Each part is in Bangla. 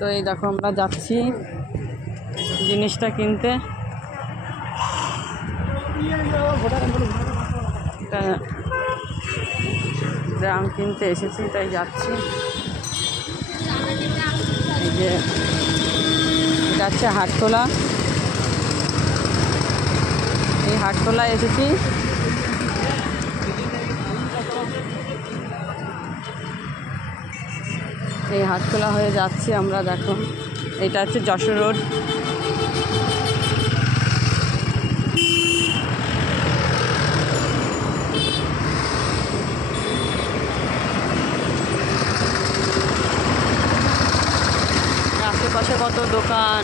তো এই দেখো আমরা যাচ্ছি জিনিসটা কিনতে। ড্রাম কিনতে এসেছি তাই যাচ্ছি। এই যে এটা হচ্ছে হাটখোলা, এই হাটখোলায় এসেছি। এই হাটখোলা হয়ে যাচ্ছি আমরা। দেখো এটা হচ্ছে যশোর রোড। আশেপাশে কত দোকান,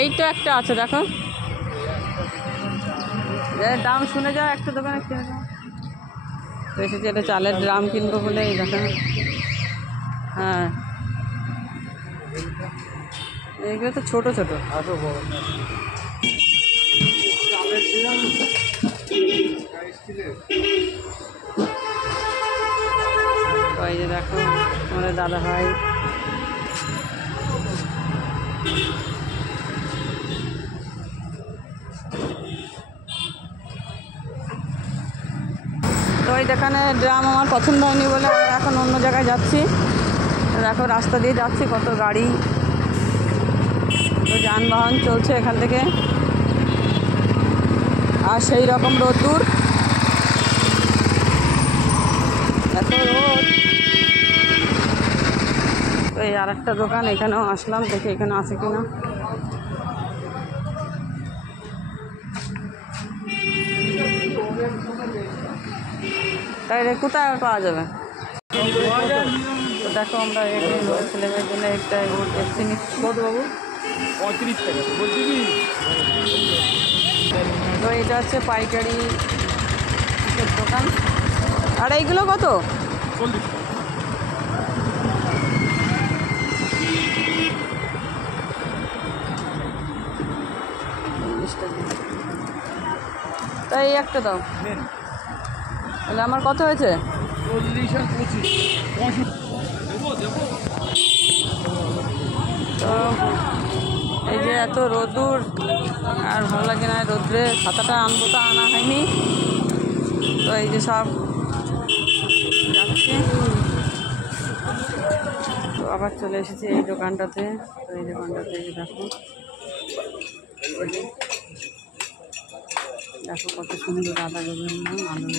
এই তো একটা আছে দেখো, দাম শুনে যাও, একটা দোকানে কিনে যাও। তো এসেছি এটা চালের ড্রাম কিনবো বলে। এই দেখো, হ্যাঁ এইগুলো তো ছোটো ছোটো। এই যে দেখো আমাদের দাদা ভাই। তো এই দোকানে ড্রাম আমার পছন্দ হয়নি বলে আমরা এখন অন্য জায়গায় যাচ্ছি। দেখো রাস্তা দিয়ে যাচ্ছি, কত গাড়ি, তো যানবাহন চলছে এখান থেকে। আর সেই রকম রোদ্দুর, এত রোদ। তো এই আর একটা দোকান, এখানেও আসলাম, দেখি এখানে আছে কিনা। তাই কোথায় পাওয়া যাবে? তো দেখো আমরা ছেলেমেয়ের জন্য একটা এসি নিচ্ছি। বাবু 35 টাকা বলছি কি। তো এটা হচ্ছে পাইকারি দোকান। আর এইগুলো কত? 40 টাকা। তাই একটা দাও, তাহলে আমার কত হয়েছে? 40 আর 25। তো এই যে এত রোদ্দুর, আর ভালো লাগে না রোদ্রে। ছাতাটা আনবো, তো আনা হয়নি। তো এই যে সব যাচ্ছে। তো আবার চলে এসেছি এই দোকানটাতে। তো এই দোকানটাতে দেখো, দেখো কত সুন্দর রাধা গোবিন্দ আলু।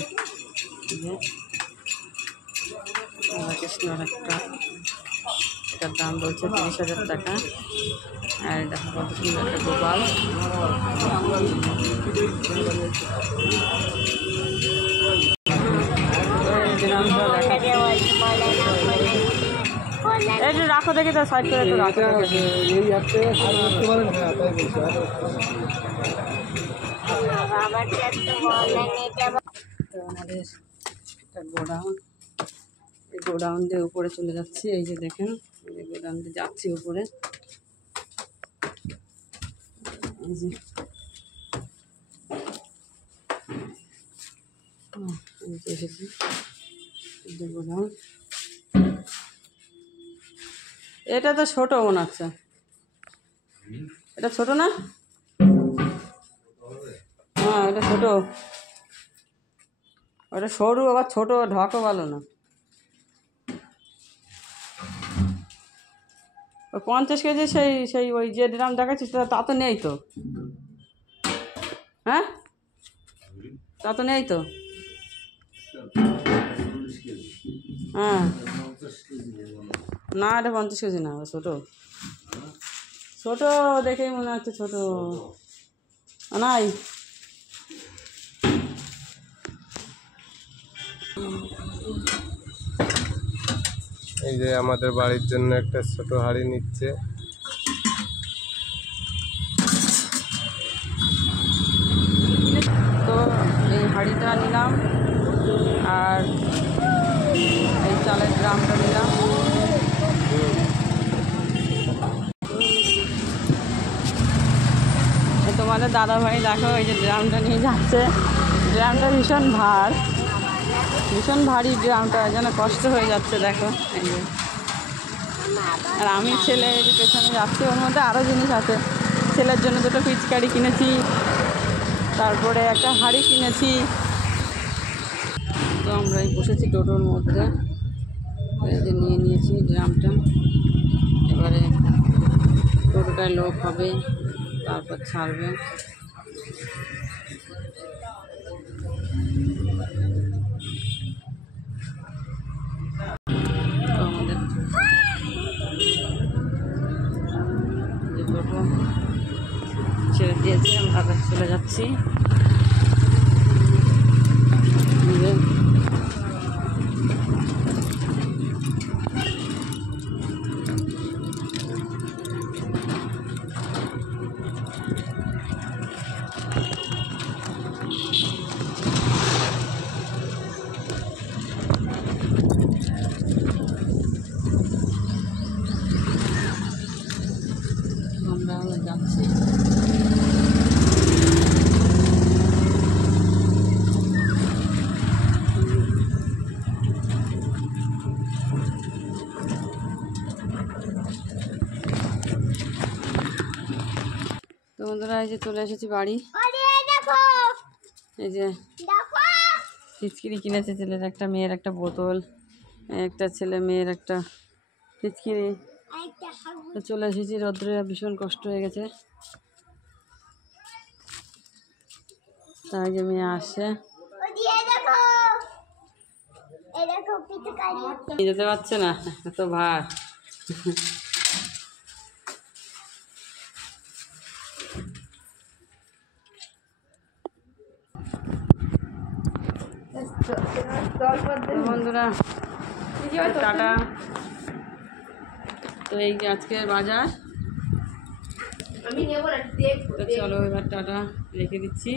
রাধাকৃষ্ণর একটা, এটার দাম বলছে 30,000 টাকা। আর দেখো কত সুন্দর একটা গোপাল। এই যে রাখো দেখি, তো সাইড করে তো রাখো। আমাদের একটা গোডাউন, এই গোডাউন দিয়ে উপরে চলে যাচ্ছি। এই যে দেখেন, এই গোডাউন দিয়ে যাচ্ছি উপরে। এই যে এসেছি গোডাউন। এটা তো ছোট মনে হচ্ছে, এটা ছোট না? হ্যাঁ এটা ছোট, ওটা সরু আবার ছোট, ঢাকও ভালো না। 50 কেজি সেই সেই ওই যে ড্রাম দেখাচ্ছিস তা তো নেই তো। হ্যাঁ তা তো নেই তো। হ্যাঁ না, এটা 50 কেজি না, ছোটো ছোটো দেখেই মনে হচ্ছে ছোটো। নাই এই যে আমাদের বাড়ির জন্য একটা ছোট হাঁড়ি নিচ্ছে। তো এই হাঁড়িটা নিলাম, আর এই চালের ড্রামটা নিলাম। তোমাদের দাদা ভাই দেখো এই যে ড্রামটা নিয়ে যাচ্ছে। ড্রামটা ভীষণ ভার। ভীষণ ভারী ড্রামটা, যেন কষ্ট হয়ে যাচ্ছে দেখো। এই যে আর আমি ছেলে এই যে পেছনে যাচ্ছে, ওর মধ্যে আরও জিনিস আছে। ছেলের জন্য দুটো পিচকারি কিনেছি, তারপরে একটা হাঁড়ি কিনেছি। তো আমরা এই বসেছি টোটোর মধ্যে, এই যে নিয়ে নিয়েছি ড্রামটা। এবারে টোটোটায় লোক হবে, তারপর ছাড়বে। তো আমাদের যে টোটো ছেড়ে দিয়েছে, আমরা চলে যাচ্ছি। আমরা যাচ্ছি। তো বন্ধুরা এই যে চলে এসেছি বাড়ি। এই যে ফিচকিরি কিনেছে ছেলের একটা, মেয়ের একটা বোতল, একটা ছেলে মেয়ের একটা ফিচকিরি। তো চলে এসেছি, রোদ্রে ভীষণ কষ্ট হয়ে গেছে, তাই যে মেয়ে আসছে। যেতে পারছে না, এত ভার। বন্ধুরা টাটা। তো এই যে আজকের বাজার। তো চলো এবার টাটা রেখে দিচ্ছি।